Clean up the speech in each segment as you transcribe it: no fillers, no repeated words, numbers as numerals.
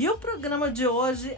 E o programa de hoje,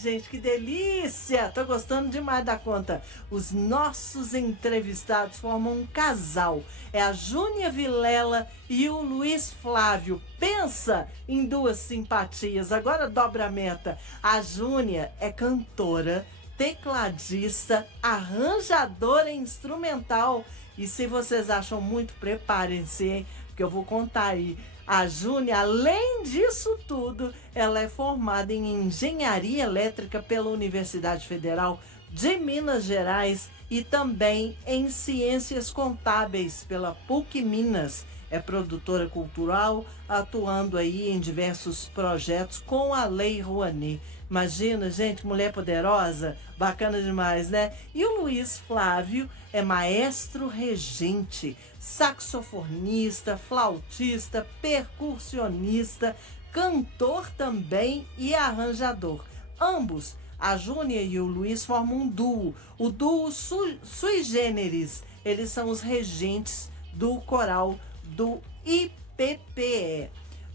gente, que delícia! Tô gostando demais da conta. Os nossos entrevistados formam um casal. É a Júnia Vilela e o Luiz Flávio. Pensa em duas simpatias. Agora dobra a meta. A Júnia é cantora, tecladista, arranjadora instrumental. E se vocês acham muito, preparem-se, hein? Porque eu vou contar aí. A Júnia, além disso tudo, ela é formada em Engenharia Elétrica pela Universidade Federal de Minas Gerais e também em Ciências Contábeis pela PUC Minas. É produtora cultural, atuando aí em diversos projetos com a Lei Rouanet. Imagina, gente, mulher poderosa, bacana demais, né? E o Luiz Flávio é maestro regente, saxofonista, flautista, percussionista, cantor também e arranjador. Ambos, a Júnia e o Luiz, formam um duo, o duo Sui Generis. Eles são os regentes do coral do IPPE.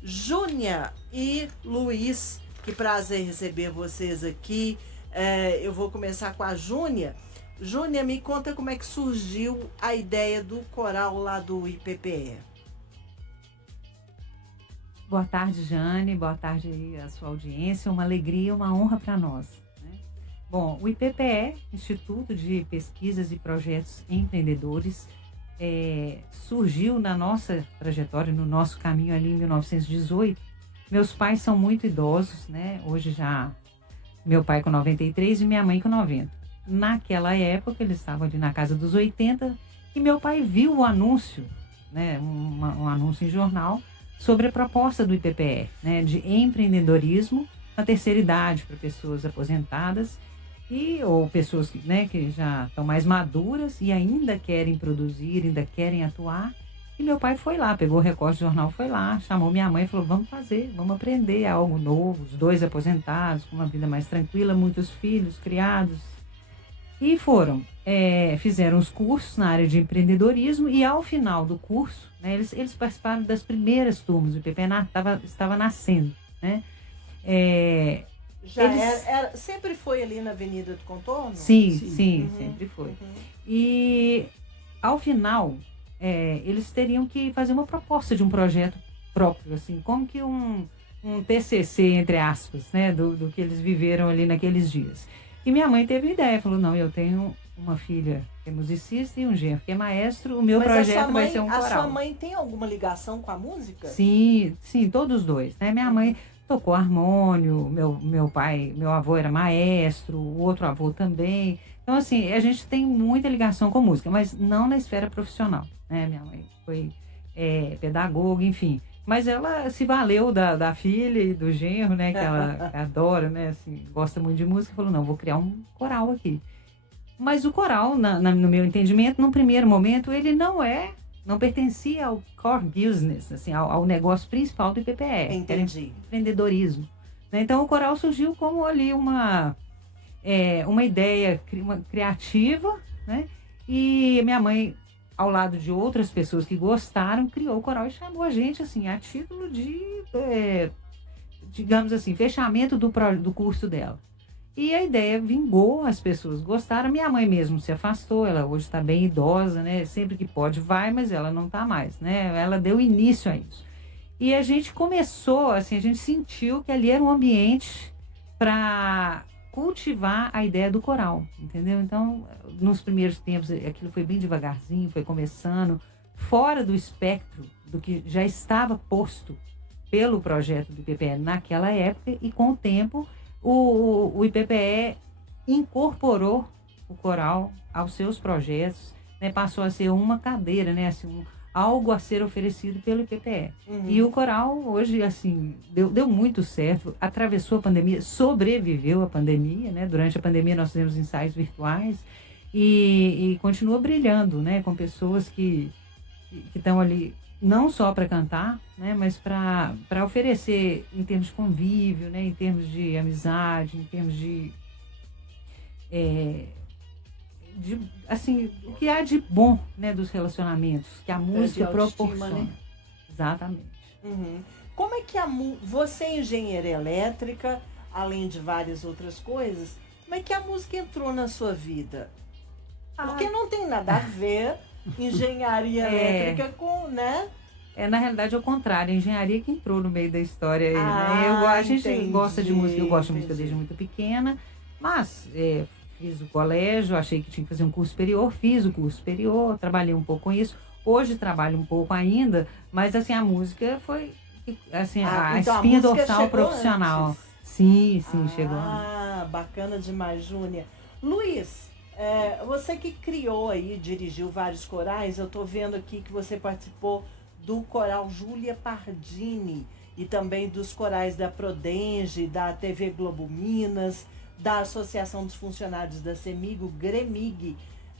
Júnia e Luiz, que prazer receber vocês aqui. Eu vou começar com a Júnia. Júnia, me conta como é que surgiu a ideia do coral lá do IPPE. Boa tarde, Jane. Boa tarde aí à sua audiência. Uma alegria, uma honra para nós, né? Bom, o IPPE, Instituto de Pesquisas e Projetos Empreendedores, surgiu na nossa trajetória, no nosso caminho ali em 1918. Meus pais são muito idosos, né? Hoje já, meu pai com 93 e minha mãe com 90. Naquela época, eles estavam ali na casa dos 80 e meu pai viu o anúncio, né? Um anúncio em jornal sobre a proposta do IPPE, né? De empreendedorismo na terceira idade para pessoas aposentadas ou pessoas que, né, que já estão mais maduras e ainda querem produzir, ainda querem atuar. E meu pai foi lá, pegou o recorte do jornal, foi lá, chamou minha mãe e falou, vamos fazer, vamos aprender algo novo. Os dois aposentados, com uma vida mais tranquila, muitos filhos criados. E foram, fizeram os cursos na área de empreendedorismo e ao final do curso, né, eles participaram das primeiras turmas, o IPPE estava nascendo, né? Sempre foi ali na Avenida do Contorno? Sim, Uhum, sempre foi. Uhum. E ao final, eles teriam que fazer uma proposta de um projeto próprio, assim, como que um TCC, entre aspas, né, do que eles viveram ali naqueles dias. E minha mãe teve ideia, falou, não, eu tenho uma filha que é musicista e um genro que é maestro, o meu projeto vai ser um coral. A sua mãe tem alguma ligação com a música? Sim, todos os dois, né? Minha mãe tocou harmônio, meu avô era maestro, o outro avô também. Então, assim, a gente tem muita ligação com música, mas não na esfera profissional, né? Minha mãe foi pedagoga, enfim. Mas ela se valeu da filha e do genro, né? Que ela adora, né? Assim, gosta muito de música. Falou, não, vou criar um coral aqui. Mas o coral, no meu entendimento, num primeiro momento, ele não pertencia ao core business, assim, ao negócio principal do IPPE. Entendi. Era empreendedorismo, né? Então, o coral surgiu como ali uma ideia criativa, né? E minha mãe, ao lado de outras pessoas que gostaram, criou o coral e chamou a gente, assim, a título de, digamos assim, fechamento do curso dela. E a ideia vingou, as pessoas gostaram. Minha mãe mesmo se afastou, ela hoje está bem idosa, né? Sempre que pode vai, mas ela não está mais, né? Ela deu início a isso. E a gente começou, assim, a gente sentiu que ali era um ambiente para cultivar a ideia do coral, entendeu? Então, nos primeiros tempos, aquilo foi bem devagarzinho, foi começando, fora do espectro do que já estava posto pelo projeto do IPPE naquela época, e com o tempo, o IPPE incorporou o coral aos seus projetos, né? Passou a ser uma cadeira, né? Assim, algo a ser oferecido pelo IPPE. E o coral hoje, assim, deu muito certo, atravessou a pandemia, sobreviveu à pandemia, né? Durante a pandemia nós fizemos ensaios virtuais e continua brilhando, né? Com pessoas que estão ali não só para cantar, né? Mas para oferecer em termos de convívio, né? Em termos de amizade, em termos de assim, o que há de bom, né, dos relacionamentos, que a música proporciona. Né? Exatamente. Uhum. Como é que você é engenheira elétrica, além de várias outras coisas, como é que a música entrou na sua vida? Porque não tem nada a ver engenharia elétrica com, né? Na realidade, é o contrário. A engenharia que entrou no meio da história aí, né? A gente gosta de música, eu gosto de música desde muito pequena, mas fiz o colégio, achei que tinha que fazer um curso superior, fiz o curso superior, trabalhei um pouco com isso. Hoje trabalho um pouco ainda, mas assim, a música foi assim, a então espinha a música dorsal profissional. Antes. Sim, chegou. Bacana demais, Júnia. Luiz, você que criou aí, dirigiu vários corais, eu tô vendo aqui que você participou do coral Júlia Pardini e também dos corais da Prodenge, da TV Globo Minas, da Associação dos Funcionários da CEMIG, o GREMIG,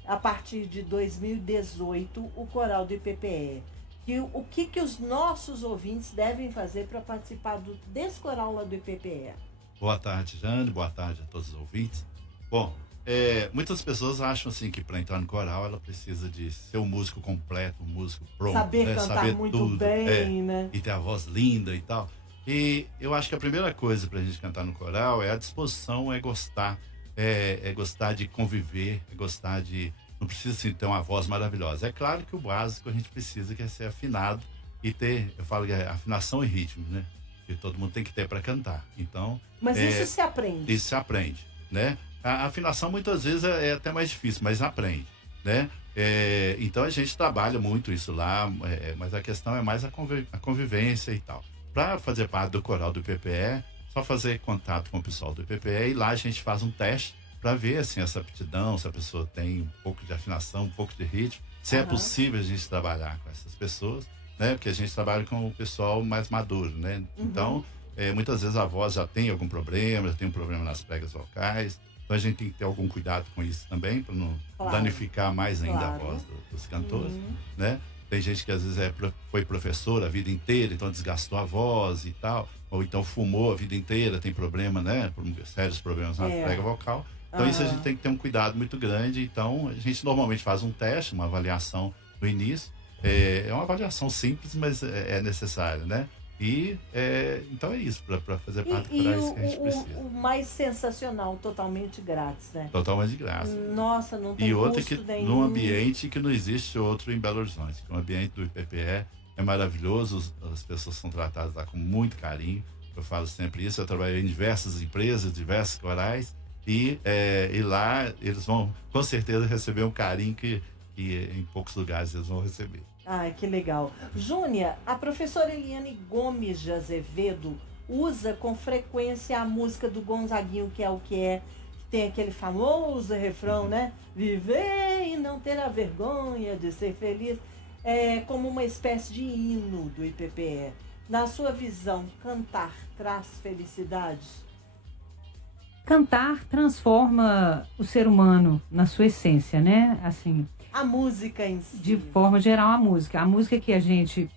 a partir de 2018, o coral do IPPE. O que os nossos ouvintes devem fazer para participar desse coral lá do IPPE? Boa tarde, Jane. Boa tarde a todos os ouvintes. Bom, muitas pessoas acham assim que para entrar no coral ela precisa de ser um músico completo, um músico pronto, saber né? cantar saber muito tudo, bem, né? E ter a voz linda e tal. E eu acho que a primeira coisa para a gente cantar no coral é a disposição, é gostar de conviver, é gostar de... Não precisa assim, ter uma voz maravilhosa. É claro que o básico a gente precisa, que é ser afinado e ter, eu falo que é afinação e ritmo, né? Que todo mundo tem que ter para cantar. Então, mas isso se aprende. Isso se aprende, né? A afinação muitas vezes é até mais difícil, mas aprende, né? Então a gente trabalha muito isso lá, mas a questão é mais a convivência e tal. Para fazer parte do coral do IPPE, só fazer contato com o pessoal do IPPE e lá a gente faz um teste para ver assim, essa aptidão, se a pessoa tem um pouco de afinação, um pouco de ritmo, se é possível a gente trabalhar com essas pessoas, né? Porque a gente trabalha com o pessoal mais maduro, né? Então, muitas vezes a voz já tem algum problema, já tem um problema nas pregas vocais, então a gente tem que ter algum cuidado com isso também, para não danificar mais ainda a voz dos cantores, né? Tem gente que às vezes foi professor a vida inteira, então desgastou a voz e tal, ou então fumou a vida inteira, tem problema, né? Sérios problemas na prega vocal. Então isso a gente tem que ter um cuidado muito grande. Então a gente normalmente faz um teste, uma avaliação no início. É uma avaliação simples, mas é necessária, né? Então é isso, para fazer parte do corais que a gente precisa. O mais sensacional, totalmente grátis, né? Totalmente grátis. Nossa, não tem custo nenhum. E outra que num ambiente que não existe outro em Belo Horizonte. O ambiente do IPPE é maravilhoso, as pessoas são tratadas lá com muito carinho. Eu falo sempre isso, eu trabalhei em diversas empresas, diversos corais, e lá eles vão com certeza receber um carinho que em poucos lugares eles vão receber. Ai, que legal. Júnia, a professora Eliane Gomes de Azevedo usa com frequência a música do Gonzaguinho, que tem aquele famoso refrão, né? Viver e não ter a vergonha de ser feliz. Como uma espécie de hino do IPPE. Na sua visão, cantar traz felicidade? Cantar transforma o ser humano na sua essência, né? Assim, a música em si. De forma geral, a música que a gente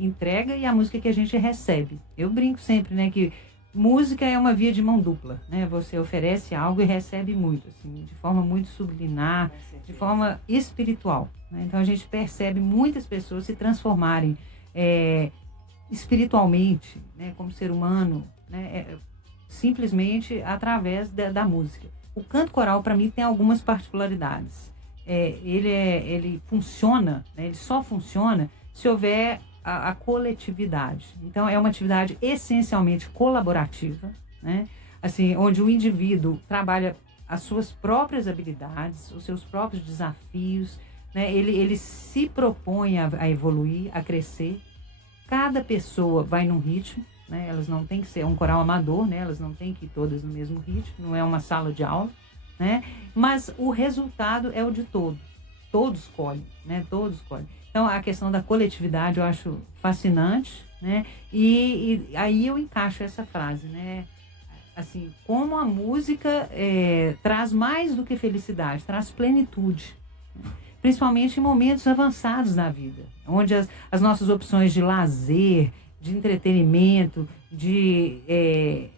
entrega e a música que a gente recebe. Eu brinco sempre, né, que música é uma via de mão dupla, né? Você oferece algo e recebe muito, assim, de forma muito subliminar, de forma espiritual, né? Então a gente percebe muitas pessoas se transformarem espiritualmente, né, como ser humano, né, simplesmente através da música. O canto coral, para mim, tem algumas particularidades. Ele funciona, né, ele só funciona se houver a coletividade. Então, é uma atividade essencialmente colaborativa, né, assim, onde o indivíduo trabalha as suas próprias habilidades, os seus próprios desafios, né, ele se propõe a evoluir, a crescer. Cada pessoa vai num ritmo, né, elas não têm que ser um coral amador, né, elas não têm que ir todas no mesmo ritmo, não é uma sala de aula, né, mas o resultado é o de todos. Todos escolhem, né, todos escolhem. Então, a questão da coletividade eu acho fascinante, né, e aí eu encaixo essa frase, né, assim, como a música traz mais do que felicidade, traz plenitude, né? Principalmente em momentos avançados da vida, onde as nossas opções de lazer, de entretenimento, de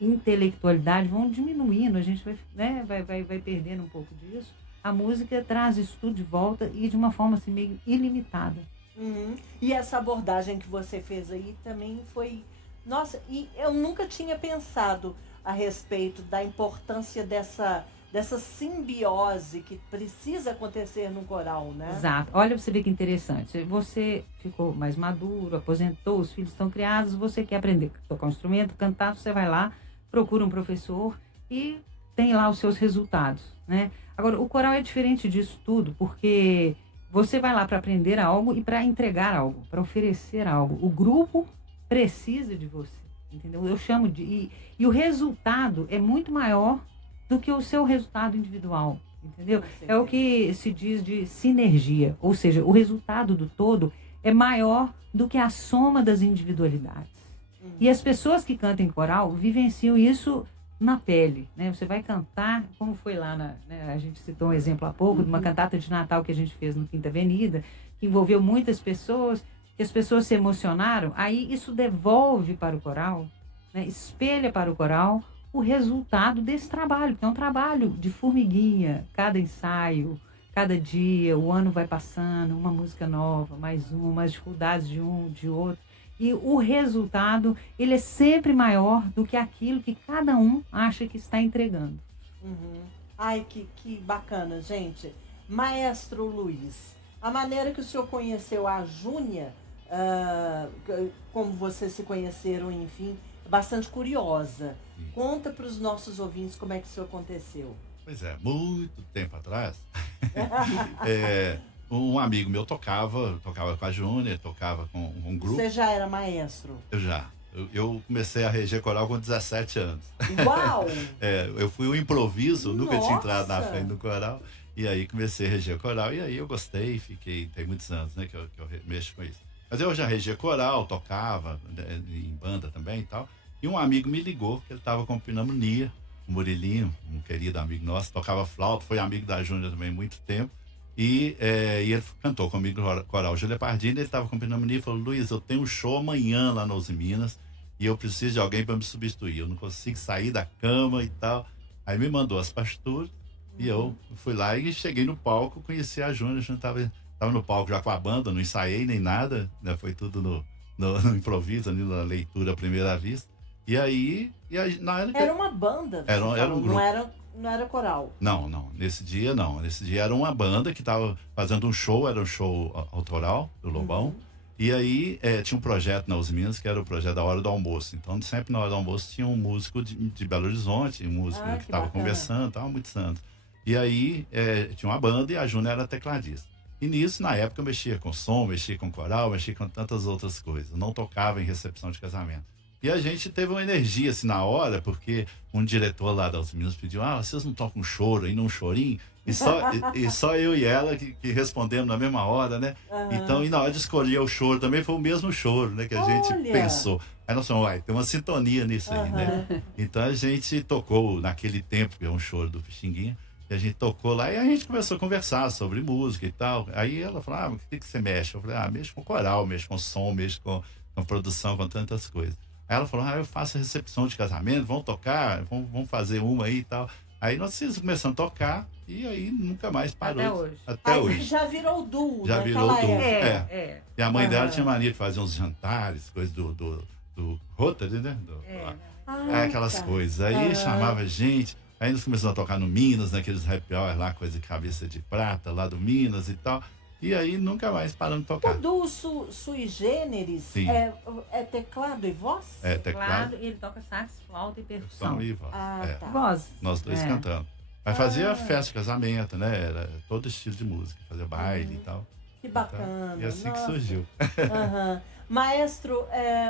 intelectualidade vão diminuindo, a gente vai perdendo um pouco disso. A música traz isso tudo de volta e de uma forma assim, meio ilimitada. Uhum. E essa abordagem que você fez aí também foi... Nossa, e eu nunca tinha pensado a respeito da importância dessa simbiose que precisa acontecer no coral, né? Exato. Olha pra você ver que interessante. Você ficou mais maduro, aposentou, os filhos estão criados, você quer aprender a tocar um instrumento, cantar, você vai lá, procura um professor e tem lá os seus resultados, né? Agora, o coral é diferente disso tudo, porque você vai lá para aprender algo e para entregar algo, para oferecer algo. O grupo precisa de você, entendeu? Eu chamo de... E o resultado é muito maior do que o seu resultado individual, entendeu? É o que se diz de sinergia, ou seja, o resultado do todo é maior do que a soma das individualidades. E as pessoas que cantam em coral vivenciam isso na pele, né? Você vai cantar, como foi lá, né? A gente citou um exemplo há pouco, de uma cantata de Natal que a gente fez no Quinta Avenida, que envolveu muitas pessoas, que as pessoas se emocionaram, aí isso devolve para o coral, né? Espelha para o coral o resultado desse trabalho, que é um trabalho de formiguinha, cada ensaio, cada dia, o ano vai passando, uma música nova, mais uma, as dificuldades de um, de outro. E o resultado, ele é sempre maior do que aquilo que cada um acha que está entregando. Uhum. Ai, que bacana, gente. Maestro Luiz, a maneira que o senhor conheceu a Júnia, como vocês se conheceram, enfim, é bastante curiosa. Conta para os nossos ouvintes como é que isso aconteceu. Pois é, muito tempo atrás, um amigo meu tocava com a Júnia, tocava com um grupo. Você já era maestro? Eu comecei a reger coral com 17 anos. Uau! Eu fui um improviso, nunca tinha entrado na Nossa! frente do coral. E aí comecei a reger coral, e aí eu gostei, tem muitos anos, né, que eu mexo com isso. Mas eu já regia coral, tocava, né, em banda também e tal. E um amigo me ligou, que ele estava com pneumonia, o Murilinho, um querido amigo nosso, tocava flauta, foi amigo da Júnia também há muito tempo. E ele cantou comigo no coral Júlia Pardini, ele estava com pneumonia e falou: Luiz, eu tenho um show amanhã lá nos Minas e eu preciso de alguém para me substituir, eu não consigo sair da cama e tal. Aí me mandou as partituras e eu fui lá e cheguei no palco, conheci a Júnia estava no palco já com a banda, não ensaiei nem nada, né? Foi tudo no improviso, ali na leitura à primeira vista. E aí Era uma banda? Era um grupo. Não era coral? Não. Nesse dia, não. Nesse dia era uma banda que estava fazendo um show, era um show autoral do Lobão. E aí tinha um projeto na Os Minas, que era o projeto da hora do almoço. Então, sempre na hora do almoço tinha um músico de Belo Horizonte, um músico que estava conversando, estava muito santo. E aí tinha uma banda e a Júnia era tecladista. E nisso, na época, eu mexia com som, mexia com coral, mexia com tantas outras coisas. Não tocava em recepção de casamento. E a gente teve uma energia assim na hora, porque um diretor lá das Minas pediu: vocês não tocam um choro aí, não um chorinho? E só eu e ela que respondemos na mesma hora, né? Então, e na hora de escolher o choro também foi o mesmo choro, né? Que a gente pensou. Aí nós falamos: tem uma sintonia nisso aí, né? Então a gente tocou naquele tempo, que é um choro do Pixinguinha, e a gente tocou lá e a gente começou a conversar sobre música e tal. Aí ela falou: o que você mexe? Eu falei: mexo com coral, mexo com som, mexo com produção, com tantas coisas. Aí ela falou: eu faço recepção de casamento, vamos tocar, vamos fazer uma aí e tal. Aí nós começamos a tocar e aí nunca mais parou. Até hoje. Já virou duo, já virou duo. E a mãe dela tinha mania de fazer uns jantares, coisas do Rotary, né? Aquelas coisas. Aí chamava gente. Aí nós começamos a tocar no Minas, naqueles happy hour lá, coisa de cabeça de prata, lá do Minas e tal. E aí nunca mais paramos de tocar. O duo sui generis é teclado e voz? É teclado. Ele toca sax, flauta e percussão. E voz. Tá. Voz. Nós dois cantando. Mas fazia festa de casamento, né? Era todo estilo de música, fazia baile e tal. Que bacana. Então, e assim que surgiu. Maestro,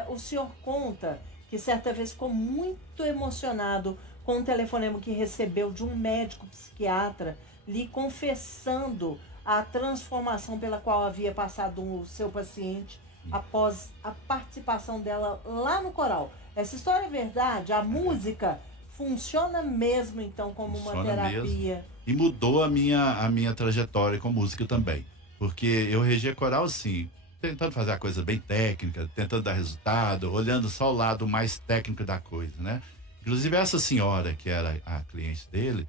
o senhor conta que certa vez ficou muito emocionado com um telefonema que recebeu de um médico psiquiatra lhe confessando a transformação pela qual havia passado o seu paciente após a participação dela lá no coral. Essa história é verdade? A música funciona mesmo, então, como uma terapia? Mesmo. E mudou a minha trajetória com música também. Porque eu regia coral, assim, tentando fazer a coisa bem técnica, tentando dar resultado, olhando só o lado mais técnico da coisa, né? Inclusive, essa senhora, que era a cliente dele,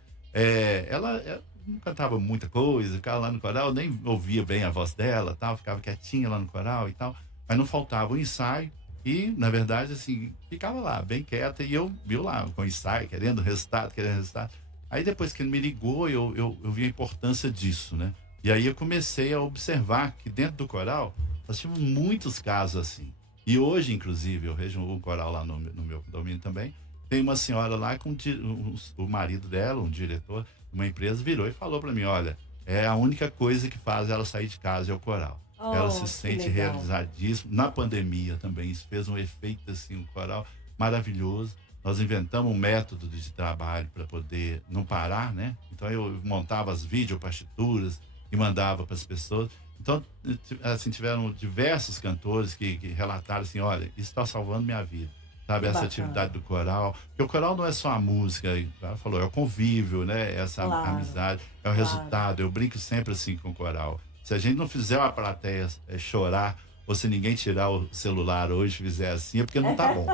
ela não cantava muita coisa, ficava lá no coral, nem ouvia bem a voz dela, tal, ficava quietinha lá no coral e tal, mas não faltava o ensaio e, na verdade, assim, ficava lá, bem quieta, e eu lá, com o ensaio, querendo resultado. Aí depois que ele me ligou, eu vi a importância disso, né? E aí eu comecei a observar que dentro do coral, nós tínhamos muitos casos assim. E hoje, inclusive, eu vejo um coral lá no meu condomínio também, tem uma senhora lá com o marido dela, um diretor de uma empresa, virou e falou para mim, olha, é a única coisa que faz ela sair de casa é o coral. Ela se sente realizadíssima. Na pandemia também, isso fez um efeito assim, um coral maravilhoso. Nós inventamos um método de trabalho para poder não parar, né? Então eu montava as videopartituras e mandava para as pessoas. Então, assim, tiveram diversos cantores que relataram assim, olha, isso está salvando minha vida. Sabe, essa atividade do coral. Porque o coral não é só a música, ela falou, é o convívio, né? Essa amizade, é o resultado. Eu brinco sempre assim com o coral. Se a gente não fizer a plateia chorar, ou se ninguém tirar o celular hoje e fizer assim, é porque não tá bom.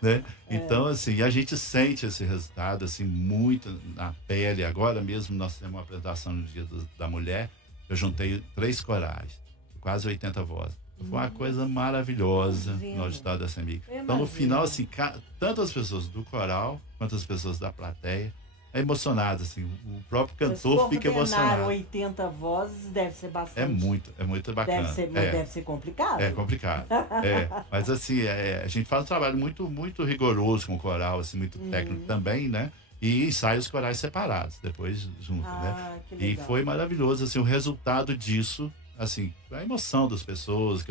Né? Então, assim, a gente sente esse resultado, assim, muito na pele. Agora mesmo nós temos uma apresentação no Dia da Mulher, eu juntei 3 corais, quase 80 vozes. Foi uma coisa maravilhosa no auditório da CEMIG. Então, no final, assim, tanto as pessoas do coral, quanto as pessoas da plateia, emocionadas, assim, o próprio cantor fica emocionado. 80 vozes deve ser bastante. É muito bacana. Deve ser complicado. É complicado. Mas assim, a gente faz um trabalho muito, muito rigoroso com o coral, assim, muito técnico também, né? E ensaios corais separados, depois juntos, né? Que legal. E foi maravilhoso, assim, o resultado disso, assim, a emoção das pessoas.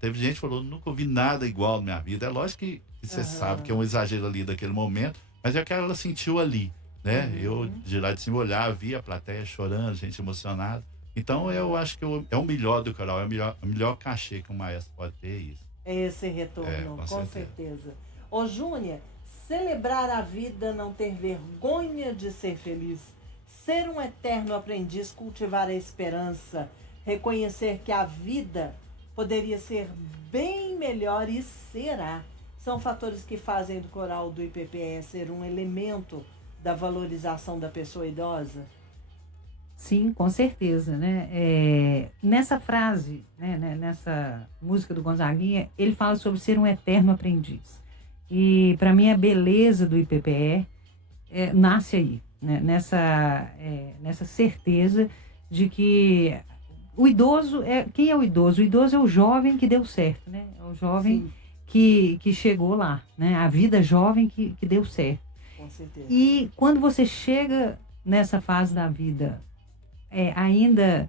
Teve gente que falou, nunca ouvi nada igual na minha vida. É lógico que você sabe que é um exagero ali daquele momento, mas é o que ela sentiu ali. Né? Eu, de lá de cima, olhar, via a plateia chorando, gente emocionada. Então, eu acho que é o melhor do coral, é o melhor cachê que um maestro pode ter, isso. Esse retorno, com certeza. Ô, Júnior, celebrar a vida, não ter vergonha de ser feliz, ser um eterno aprendiz, cultivar a esperança, reconhecer que a vida poderia ser bem melhor e será. São fatores que fazem do coral do IPPE ser um elemento da valorização da pessoa idosa? Sim, com certeza, né? Nessa frase, né, nessa música do Gonzaguinha, ele fala sobre ser um eterno aprendiz. E, para mim, a beleza do IPPE nasce aí, né? Nessa certeza de que o idoso quem é o idoso? O idoso é o jovem que deu certo, né? É o jovem que chegou lá, né? A vida jovem que deu certo. Com certeza. E quando você chega nessa fase da vida, ainda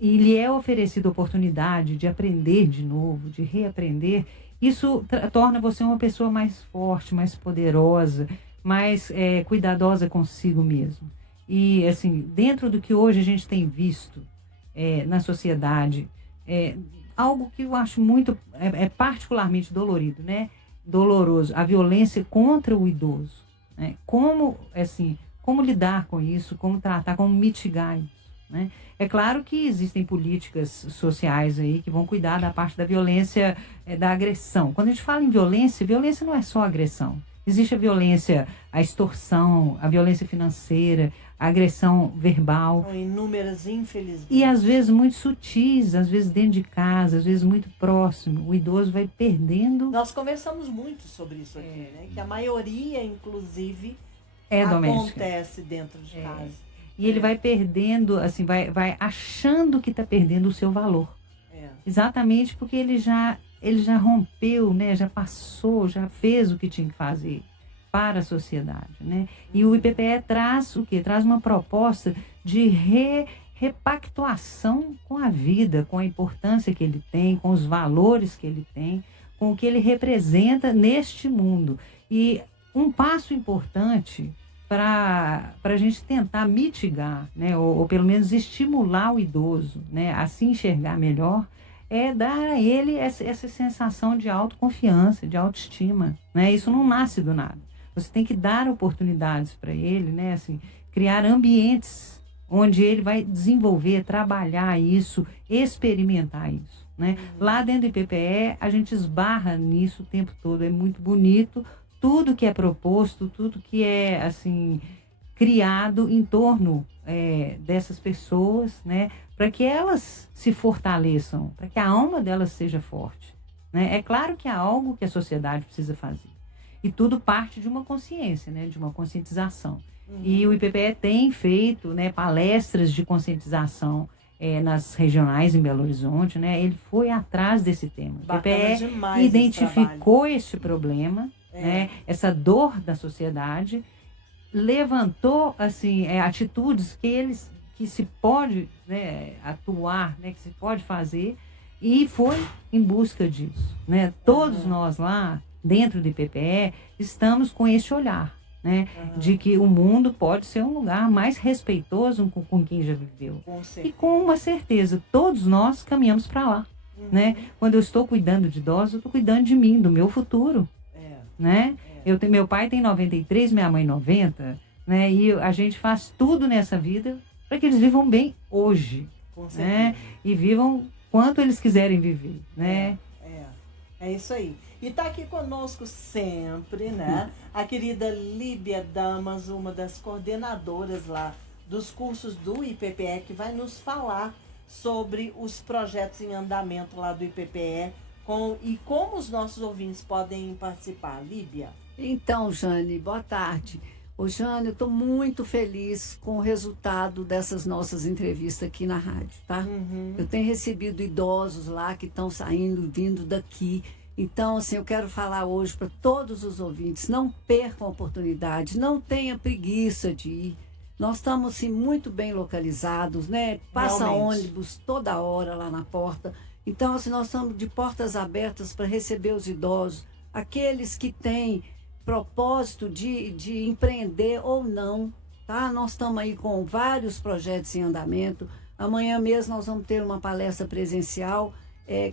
lhe é oferecida a oportunidade de aprender de novo, de reaprender, isso torna você uma pessoa mais forte, mais poderosa, mais cuidadosa consigo mesmo. E, assim, dentro do que hoje a gente tem visto na sociedade, algo que eu acho muito, particularmente dolorido, né? Doloroso, a violência contra o idoso. Né? Como lidar com isso, como tratar, como mitigar isso. Né? É claro que existem políticas sociais aí que vão cuidar da parte da violência, da agressão. Quando a gente fala em violência, violência não é só agressão. Existe a violência, a extorsão, a violência financeira, a agressão verbal. São inúmeras, infelizmente. E às vezes muito sutis, às vezes dentro de casa, às vezes muito próximo. O idoso vai perdendo... Nós conversamos muito sobre isso aqui, né? Que a maioria, inclusive, doméstica. Acontece dentro de casa. E ele vai perdendo, assim, vai achando que está perdendo o seu valor. Exatamente porque ele já rompeu, né? Já passou, já fez o que tinha que fazer para a sociedade, né? E o IPPE traz o quê? Traz uma proposta de repactuação com a vida, com a importância que ele tem, com os valores que ele tem, com o que ele representa neste mundo. E um passo importante para a gente tentar mitigar, né? Ou pelo menos estimular o idoso, né? A se enxergar melhor, é dar a ele essa sensação de autoconfiança, de autoestima, né? Isso não nasce do nada. Você tem que dar oportunidades para ele, né? Assim, criar ambientes onde ele vai desenvolver, trabalhar isso, experimentar isso, né? Lá dentro do IPPE, a gente esbarra nisso o tempo todo. É muito bonito tudo que é proposto, tudo que é, assim, criado em torno dessas pessoas, né, para que elas se fortaleçam, para que a alma delas seja forte, né? É claro que há algo que a sociedade precisa fazer. E tudo parte de uma consciência, né, de uma conscientização. E o IPPE tem feito, né, palestras de conscientização nas regionais em Belo Horizonte, né? Ele foi atrás desse tema. O IPPE identificou este problema, né, essa dor da sociedade, levantou assim atitudes que se pode, né, atuar, né, que se pode fazer, e foi em busca disso, né? Todos nós lá dentro do IPPE estamos com esse olhar, né, de que o mundo pode ser um lugar mais respeitoso com quem já viveu. E com uma certeza, todos nós caminhamos para lá, né? Quando eu estou cuidando de idosos, eu estou cuidando de mim, do meu futuro, né? Meu pai tem 93, minha mãe 90, né? E a gente faz tudo nessa vida para que eles vivam bem hoje, né? E vivam quanto eles quiserem viver, né? É isso aí. E está aqui conosco sempre, né? A querida Líbia Damas, uma das coordenadoras lá dos cursos do IPPE, que vai nos falar sobre os projetos em andamento lá do IPPE e como os nossos ouvintes podem participar. Líbia? Então, Jane, boa tarde. Ô, Jane, eu estou muito feliz com o resultado dessas nossas entrevistas aqui na rádio, tá? Eu tenho recebido idosos lá que estão saindo, vindo daqui. Então, assim, eu quero falar hoje para todos os ouvintes, não percam a oportunidade, não tenha preguiça de ir. Nós estamos, assim, muito bem localizados, né? Passa ônibus toda hora lá na porta. Então, assim, nós estamos de portas abertas para receber os idosos, aqueles que têm propósito de empreender ou não, tá? Nós estamos aí com vários projetos em andamento. Amanhã mesmo nós vamos ter uma palestra presencial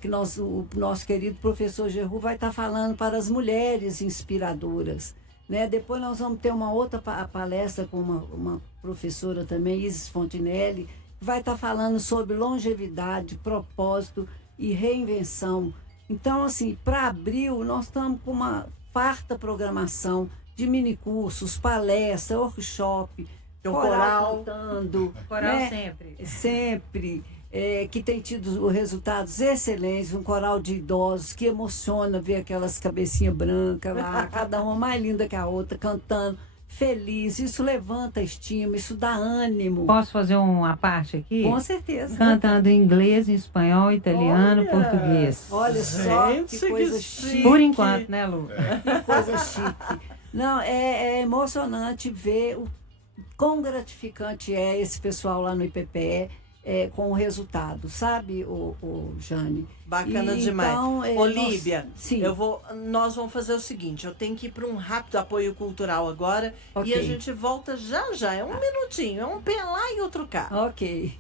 que o nosso querido professor Geru vai estar falando para as mulheres inspiradoras, né? Depois nós vamos ter uma outra palestra com uma professora também, Isis Fontinelli, que vai estar falando sobre longevidade, propósito e reinvenção. Então, assim, para abril nós estamos com uma farta programação de minicursos, palestra, workshop, coral cantando. Coral, né? Sempre. Que tem tido resultados excelentes, um coral de idosos que emociona ver aquelas cabecinhas brancas lá, cada uma mais linda que a outra, cantando, feliz. Isso levanta a estima, isso dá ânimo. Posso fazer uma parte aqui? Com certeza. Cantando em inglês, em espanhol, italiano, português. Olha só, que coisa chique. Por enquanto, né, Lu? Que coisa chique. Não, é emocionante ver o quão gratificante é esse pessoal lá no IPPE com o resultado, sabe, o Jane? Bacana demais. Então, Líbia, nós vamos fazer o seguinte, eu tenho que ir para um rápido apoio cultural agora, e a gente volta já, é um minutinho, é um pé lá e outro cá. Ok.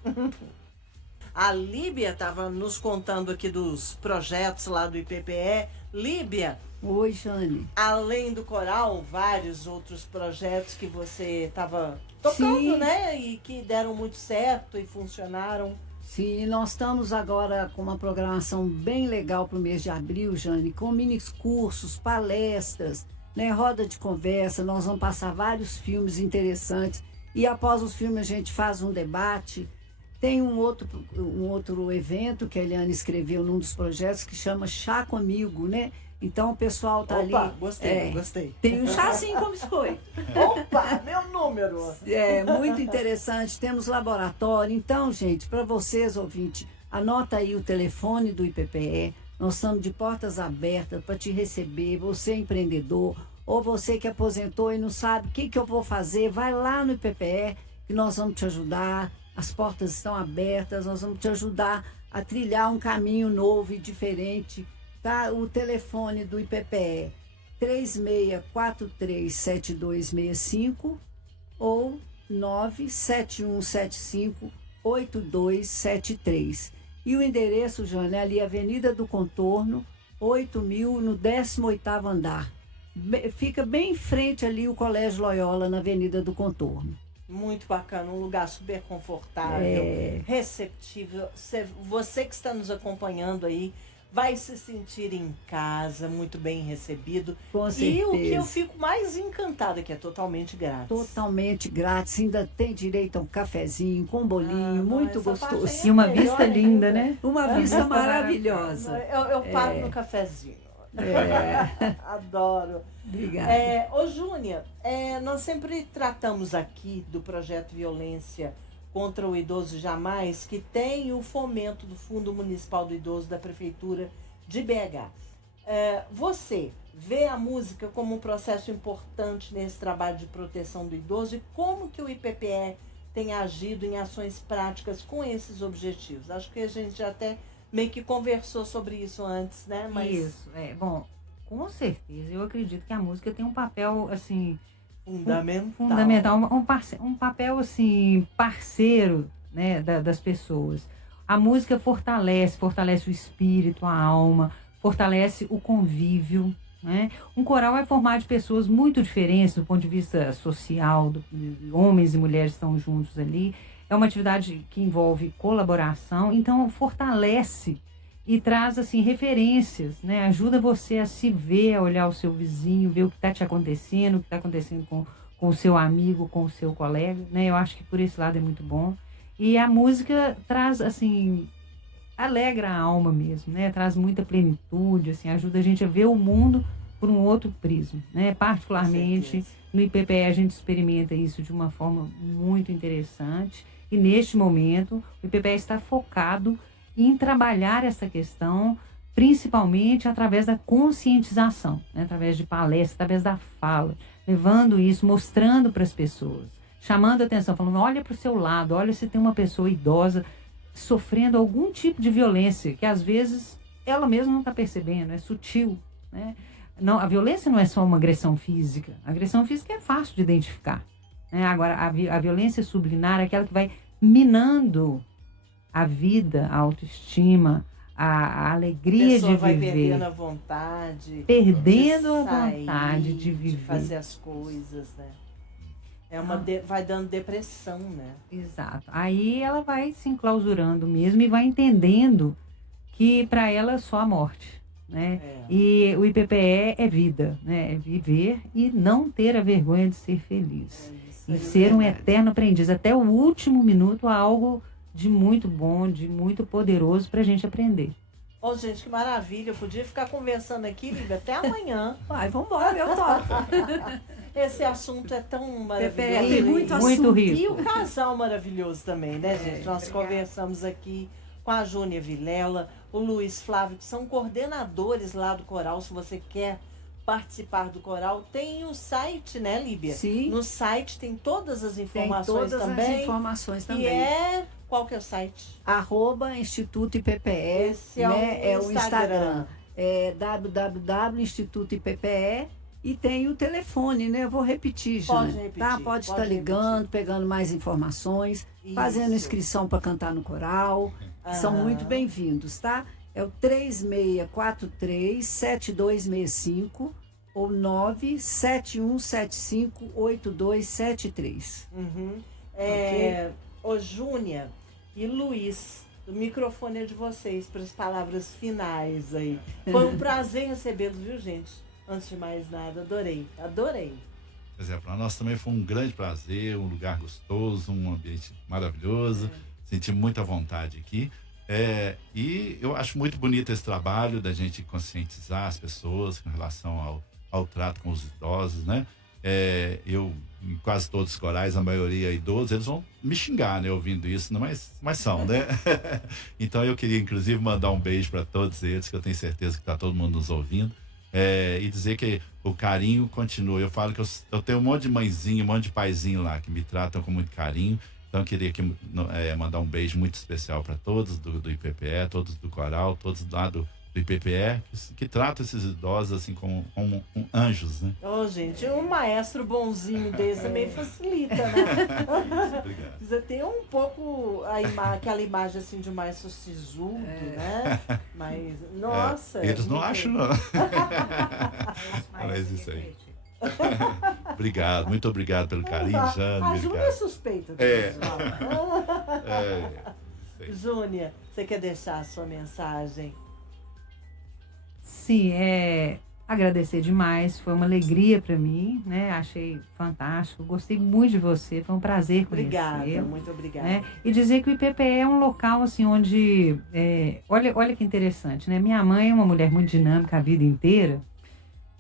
A Líbia estava nos contando aqui dos projetos lá do IPPE. Líbia. Oi, Jane. Além do coral, vários outros projetos que você estava tocando, né? E que deram muito certo e funcionaram. Sim, nós estamos agora com uma programação bem legal para o mês de abril, Jane, com mini cursos, palestras, né, roda de conversa. Nós vamos passar vários filmes interessantes e após os filmes a gente faz um debate. Tem um outro evento que a Eliane escreveu num dos projetos que chama Chá Comigo, né? Então o pessoal tá ali. Gostei. Tem um chazinho com biscoito. Opa, meu número! É muito interessante. Temos laboratório. Então, gente, para vocês, ouvintes, anota aí o telefone do IPPE. Nós estamos de portas abertas para te receber. Você empreendedor ou você que aposentou e não sabe o que eu vou fazer, vai lá no IPPE que nós vamos te ajudar. As portas estão abertas. Nós vamos te ajudar a trilhar um caminho novo e diferente. Tá? O telefone do IPPE 36437265 ou 971758273. E o endereço, Jane, é ali Avenida do Contorno, 8000, no 18º andar. Fica bem em frente ali o Colégio Loyola, na Avenida do Contorno. Muito bacana, um lugar super confortável, receptível. Você que está nos acompanhando aí, vai se sentir em casa, muito bem recebido. Com E certeza. o que eu fico mais encantada, que é totalmente grátis. Totalmente grátis, ainda tem direito a um cafezinho com bolinho, muito essa parte gostoso. aí E uma melhor vista ainda. Linda, né? Uma vista maravilhosa. Eu paro no cafezinho. Adoro. Obrigada. Ô Júnia, nós sempre tratamos aqui do projeto Violência contra o Idoso Jamais, que tem o fomento do Fundo Municipal do Idoso da Prefeitura de BH. Você vê a música como um processo importante nesse trabalho de proteção do idoso e como que o IPPE tem agido em ações práticas com esses objetivos? Acho que a gente já até meio que conversou sobre isso antes, né? Mas Isso, bom, com certeza, eu acredito que a música tem um papel, assim, fundamental. um papel, assim, parceiro, né, das pessoas. A música fortalece o espírito, a alma, fortalece o convívio, né? Um coral é formado de pessoas muito diferentes do ponto de vista social, homens e mulheres estão juntos ali. É uma atividade que envolve colaboração, então fortalece e traz assim referências, né? Ajuda você a se ver, a olhar o seu vizinho, ver o que está te acontecendo, o que está acontecendo com o seu amigo, com o seu colega, né? Eu acho que por esse lado é muito bom. E a música traz, assim, alegra a alma mesmo, né? Traz muita plenitude, assim, ajuda a gente a ver o mundo por um outro prisma, né? Particularmente no IPPE a gente experimenta isso de uma forma muito interessante. E neste momento o IPPE está focado em trabalhar essa questão, principalmente através da conscientização, né? Através de palestras, através da fala, levando isso, mostrando para as pessoas, chamando a atenção, falando, olha para o seu lado, olha se tem uma pessoa idosa sofrendo algum tipo de violência, que às vezes ela mesma não está percebendo, é sutil, né? Não, a violência não é só uma agressão física. A agressão física é fácil de identificar, né? Agora, a violência subliminar é aquela que vai minando a vida, a autoestima, a alegria de viver. Vai perdendo a vontade. Perdendo a sair, vontade de viver. De fazer as coisas, né? Vai dando depressão, né? Exato. Aí ela vai se enclausurando mesmo e vai entendendo que para ela é só a morte, né? E o IPPE é vida, né? É viver e não ter a vergonha de ser feliz. E ser um eterno aprendiz. Até o último minuto há algo de muito bom, de muito poderoso para a gente aprender. Ô, gente, que maravilha. Eu podia ficar conversando aqui, Lívia, até amanhã. Vai, vambora, eu topo. Esse assunto é tão maravilhoso. Tem muito assunto. Muito rico. E o casal maravilhoso também, né, gente? Nós conversamos aqui com a Júnia Vilela, o Luiz Flávio, que são coordenadores lá do coral. Se você quer participar do coral, tem o site, né, Líbia? Sim. No site tem todas as informações Tem todas também. as informações também. E qual que é o site? @Instituto IPPE, Esse é né? o Instagram. É www.instituto IPPE e tem o telefone, né? Eu vou repetir, Pode Jane, repetir, tá? Pode estar ligando, pegando mais informações, fazendo Isso. inscrição para cantar no coral. São muito bem-vindos, tá? É o 3643-7265 ou 971758273. Ok? Ô, Júnia e Luiz, o microfone é de vocês para as palavras finais aí. Foi um prazer recebê-los, viu, gente? Antes de mais nada, adorei. Pois é, para nós também foi um grande prazer, um lugar gostoso, um ambiente maravilhoso. Senti muita vontade aqui. E eu acho muito bonito esse trabalho da gente conscientizar as pessoas com relação ao trato com os idosos, né? Eu, em quase todos os corais, a maioria idosos, eles vão me xingar, né, ouvindo isso, mas são, né? Então eu queria, inclusive, mandar um beijo para todos eles, que eu tenho certeza que está todo mundo nos ouvindo, e dizer que o carinho continua. Eu falo que eu tenho um monte de mãezinho, um monte de paizinho lá, que me tratam com muito carinho. Então eu queria mandar um beijo muito especial para todos do IPPE, todos do coral, todos lá do IPPE, que tratam esses idosos assim como anjos, né? Ô, gente, um maestro bonzinho desse também facilita, né? Obrigado. Precisa ter um pouco aquela imagem assim de mais sisudo, né? Mas, nossa. Eles não acham, não. Mas isso aí. Obrigado, muito obrigado pelo carinho, Jane. A Júnia é suspeita. Sei. Júnia, você quer deixar a sua mensagem? assim, agradecer demais, foi uma alegria para mim, né? Achei fantástico, gostei muito de você, foi um prazer Obrigada, conhecê-lo. muito obrigada. Né? E dizer que o IPPE é um local assim onde, olha que interessante, né? Minha mãe é uma mulher muito dinâmica a vida inteira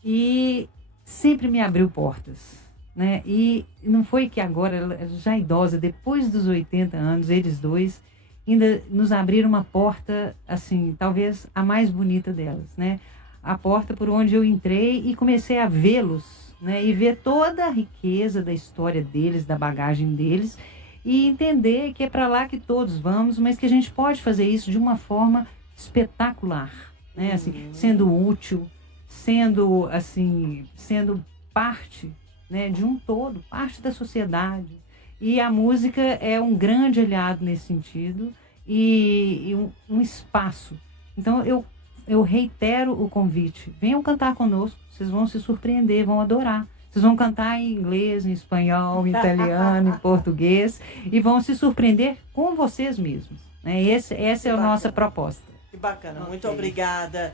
e sempre me abriu portas, né? E não foi que agora, ela já idosa, depois dos 80 anos, eles dois ainda nos abriram uma porta, assim, talvez a mais bonita delas, né? A porta por onde eu entrei e comecei a vê-los, né? E ver toda a riqueza da história deles, da bagagem deles, e entender que é para lá que todos vamos, mas que a gente pode fazer isso de uma forma espetacular, né? Assim, sendo útil, sendo parte, né, de um todo, parte da sociedade. E a música é um grande aliado nesse sentido e um espaço. Então eu reitero o convite. Venham cantar conosco, vocês vão se surpreender, vão adorar. Vocês vão cantar em inglês, em espanhol, em italiano, em português e vão se surpreender com vocês mesmos. Né? Essa é a nossa proposta. Que bacana, muito Ok. obrigada.